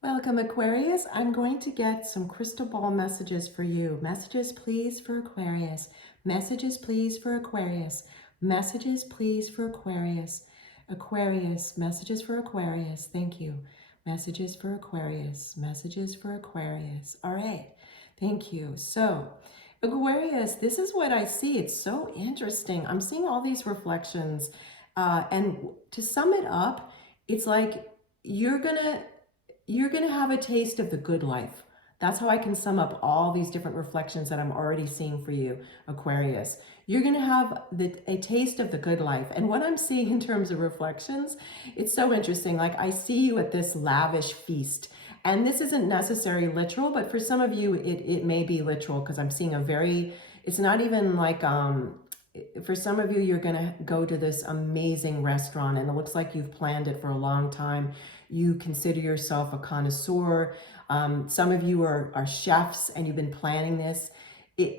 Welcome, Aquarius. I'm going to get some crystal ball messages for you. Messages, please, for Aquarius. Messages, please, for Aquarius. Messages, please, for Aquarius. Aquarius, messages for Aquarius. Thank you. Messages for Aquarius. Messages for Aquarius. All right. Thank you. So, Aquarius, this is what I see. It's so interesting. I'm seeing all these reflections. And to sum it up, it's like you're going to have a taste of the good life. That's how I can sum up all these different reflections that I'm already seeing for you, Aquarius. You're going to have a taste of the good life. And what I'm seeing in terms of reflections, it's so interesting. Like I see you at this lavish feast. And this isn't necessarily literal, but for some of you, it may be literal because I'm seeing it's not even like, for some of you, you're going to go to this amazing restaurant and it looks like you've planned it for a long time. You consider yourself a connoisseur. Some of you are chefs and you've been planning this.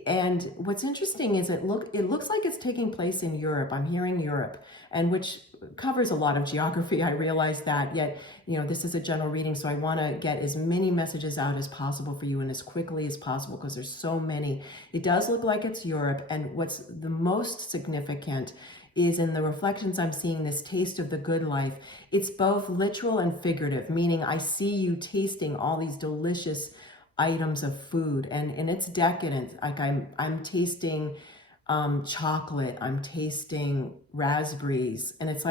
And what's interesting is it looks like it's taking place in Europe. I'm hearing Europe, and which covers a lot of geography. I realize that, yet, this is a general reading, so I want to get as many messages out as possible for you and as quickly as possible because there's so many. It does look like it's Europe, and what's the most significant is in the reflections I'm seeing this taste of the good life. It's both literal and figurative, meaning I see you tasting all these delicious items of food, and it's decadent. Like I'm tasting chocolate, I'm tasting raspberries, and it's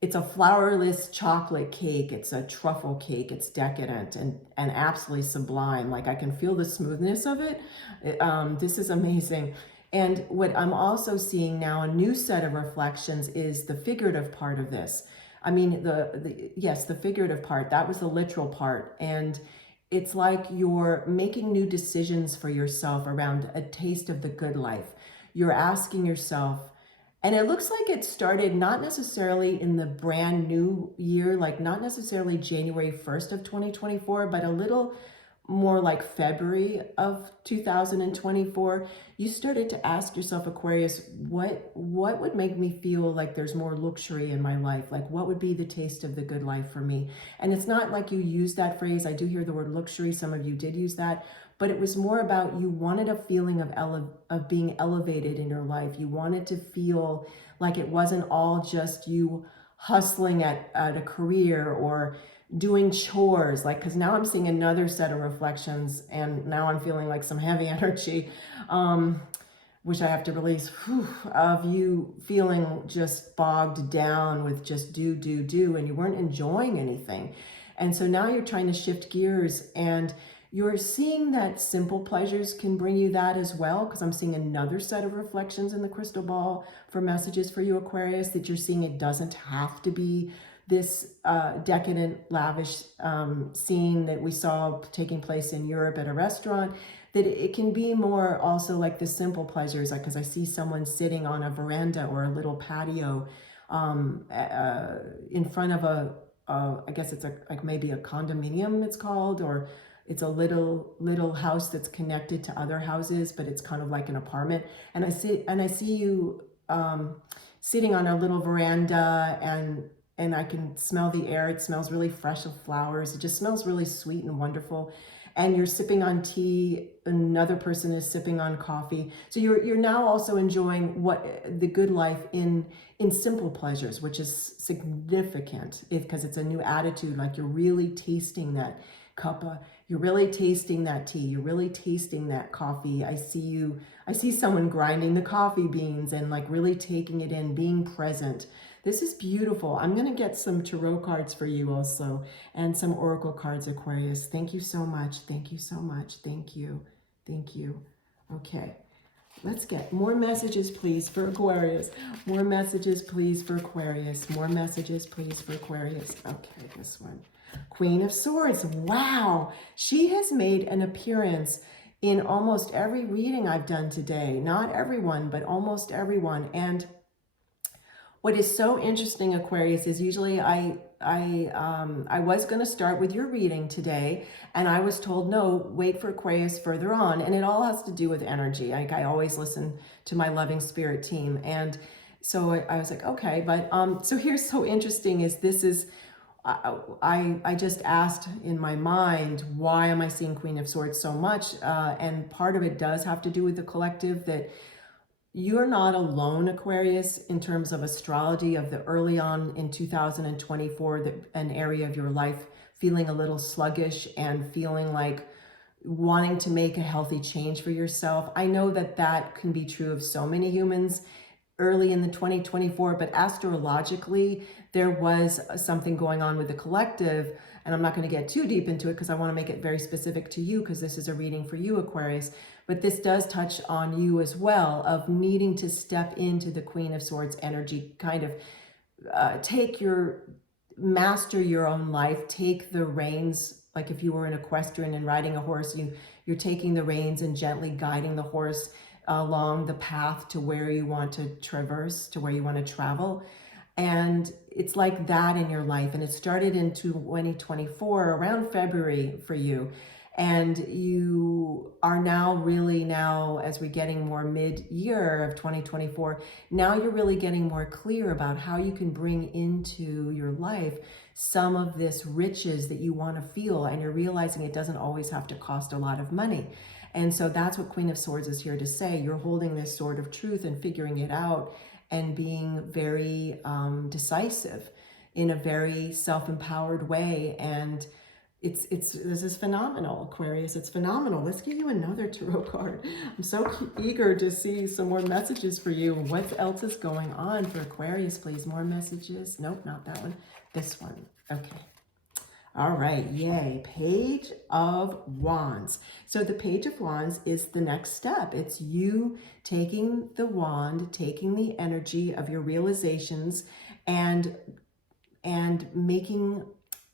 it's a flourless chocolate cake. It's a truffle cake. It's decadent and absolutely sublime. Like I can feel the smoothness of it. This is amazing. And what I'm also seeing now, a new set of reflections, is the figurative part of this. I mean, yes, the figurative part, that was the literal part. And it's like you're making new decisions for yourself around a taste of the good life. You're asking yourself, and it looks like it started not necessarily in the brand new year, like not necessarily January 1st of 2024, but a little more like February of 2024, you started to ask yourself, Aquarius, what would make me feel like there's more luxury in my life? Like what would be the taste of the good life for me? And it's not like you use that phrase. I do hear the word luxury. Some of you did use that, but it was more about you wanted a feeling of being elevated in your life. You wanted to feel like it wasn't all just you hustling at a career or doing chores, like, because now I'm seeing another set of reflections and now I'm feeling like some heavy energy, which I have to release, of you feeling just bogged down with just do, and you weren't enjoying anything. And so now you're trying to shift gears and you're seeing that simple pleasures can bring you that as well, because I'm seeing another set of reflections in the crystal ball for messages for you, Aquarius, that you're seeing it doesn't have to be this decadent, lavish scene that we saw taking place in Europe at a restaurant, that it can be more also like the simple pleasures, like because I see someone sitting on a veranda or a little patio in front of I guess it's like maybe a condominium it's called, or it's a little house that's connected to other houses, but it's kind of like an apartment. And I see you sitting on a little veranda, and I can smell the air. It smells really fresh of flowers. It just smells really sweet and wonderful. And you're sipping on tea. Another person is sipping on coffee. So you're now also enjoying the good life in simple pleasures, which is significant because it's a new attitude. Like you're really tasting that cuppa. You're really tasting that tea. You're really tasting that coffee. I see someone grinding the coffee beans and like really taking it in, being present. This is beautiful. I'm going to get some tarot cards for you also and some oracle cards, Aquarius. Thank you so much. Thank you so much. Thank you. Thank you. Okay. Let's get more messages, please, for Aquarius. More messages, please, for Aquarius. More messages, please, for Aquarius. Okay, this one. Queen of Swords. Wow. She has made an appearance in almost every reading I've done today. Not everyone, but almost everyone. And what is so interesting, Aquarius, is usually I was going to start with your reading today, and I was told, no, wait for Aquarius further on. And it all has to do with energy. Like I always listen to my loving spirit team. And so I was like, okay, but so here's so interesting is this is I just asked in my mind, why am I seeing Queen of Swords so much? And part of it does have to do with the collective, that you're not alone, Aquarius, in terms of astrology of the early on in 2024, that an area of your life feeling a little sluggish and feeling like wanting to make a healthy change for yourself. I know that that can be true of so many humans early in the 2024, but astrologically, there was something going on with the collective. And I'm not going to get too deep into it because I want to make it very specific to you, because this is a reading for you, Aquarius. But this does touch on you as well, of needing to step into the Queen of Swords energy, kind of master your own life, take the reins. Like if you were an equestrian and riding a horse, you're taking the reins and gently guiding the horse along the path to where you want to traverse, to where you want to travel. And it's like that in your life. And it started in 2024, around February for you. And you are now really as we're getting more mid-year of 2024, now you're really getting more clear about how you can bring into your life some of this riches that you want to feel. And you're realizing it doesn't always have to cost a lot of money. And so that's what Queen of Swords is here to say. You're holding this sword of truth and figuring it out and being very decisive in a very self-empowered way. And this is phenomenal, Aquarius. It's phenomenal. Let's give you another tarot card. I'm so eager to see some more messages for you. What else is going on for Aquarius, please? More messages? Nope, not that one. This one. Okay. All right, yay. Page of Wands. So the Page of Wands is the next step. It's you taking the wand, taking the energy of your realizations and making,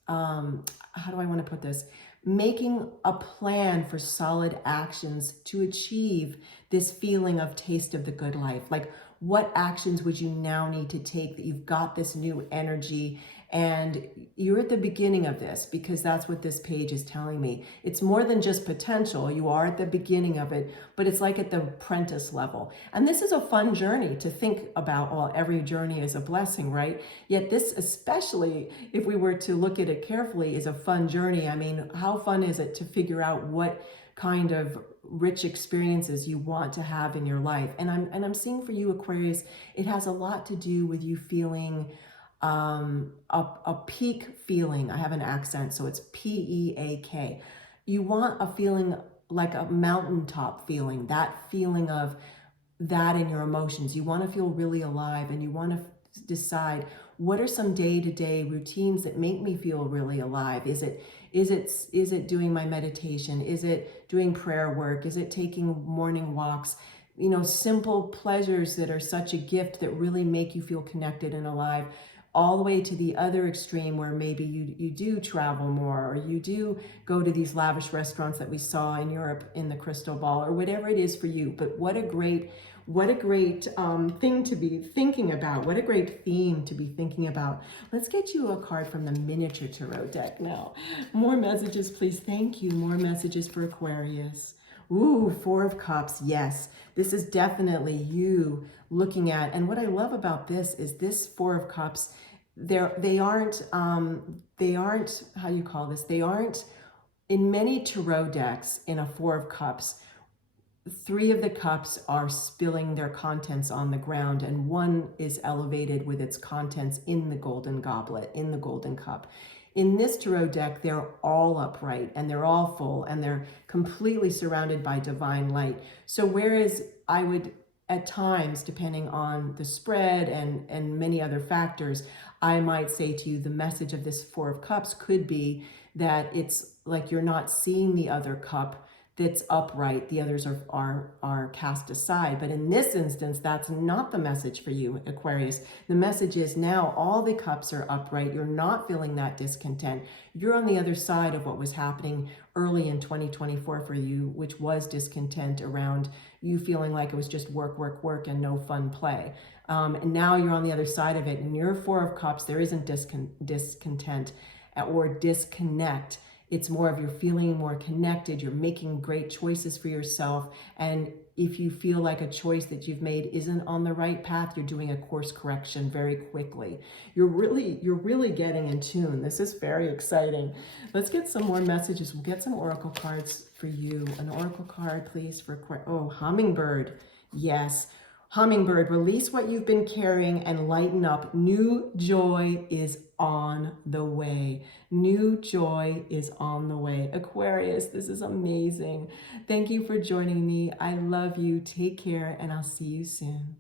how do I want to put this? Making a plan for solid actions to achieve this feeling of taste of the good life. Like, what actions would you now need to take that you've got this new energy? And you're at the beginning of this, because that's what this page is telling me. It's more than just potential. You are at the beginning of it, but it's like at the apprentice level. And this is a fun journey to think about. Well, every journey is a blessing, right? Yet this, especially if we were to look at it carefully, is a fun journey. I mean, how fun is it to figure out what kind of rich experiences you want to have in your life? And I'm seeing for you, Aquarius, it has a lot to do with you feeling a peak feeling. I have an accent, so it's P-E-A-K. You want a feeling like a mountaintop feeling, that feeling of that in your emotions. You want to feel really alive, and you want to decide, what are some day-to-day routines that make me feel really alive? Is it doing my meditation? Is it doing prayer work? Is it taking morning walks? You know, simple pleasures that are such a gift that really make you feel connected and alive. All the way to the other extreme, where maybe you do travel more, or you do go to these lavish restaurants that we saw in Europe in the crystal ball, or whatever it is for you. But what a great thing to be thinking about. What a great theme to be thinking about. Let's get you a card from the miniature tarot deck now. More messages, please. Thank you. More messages for Aquarius. Ooh, Four of Cups. Yes, this is definitely you looking at, and what I love about this is this Four of Cups, they aren't, how do you call this? They aren't, in many tarot decks, in a Four of Cups, three of the cups are spilling their contents on the ground, and one is elevated with its contents in the golden goblet, in the golden cup. In this tarot deck, they're all upright and they're all full and they're completely surrounded by divine light. So whereas I would, at times, depending on the spread and many other factors, I might say to you, the message of this Four of Cups could be that it's like you're not seeing the other cup that's upright, the others are cast aside. But in this instance, that's not the message for you, Aquarius. The message is now all the cups are upright. You're not feeling that discontent. You're on the other side of what was happening early in 2024 for you, which was discontent around you feeling like it was just work, work, work and no fun play. And now you're on the other side of it. In your Four of Cups, there isn't discontent or disconnect. It's more of you're feeling more connected, you're making great choices for yourself. And if you feel like a choice that you've made isn't on the right path, you're doing a course correction very quickly. You're really getting in tune. This is very exciting. Let's get some more messages. We'll get some oracle cards for you. An oracle card, please, for hummingbird. Yes. Hummingbird, release what you've been carrying and lighten up. New joy is on the way. New joy is on the way. Aquarius, this is amazing. Thank you for joining me. I love you. Take care, and I'll see you soon.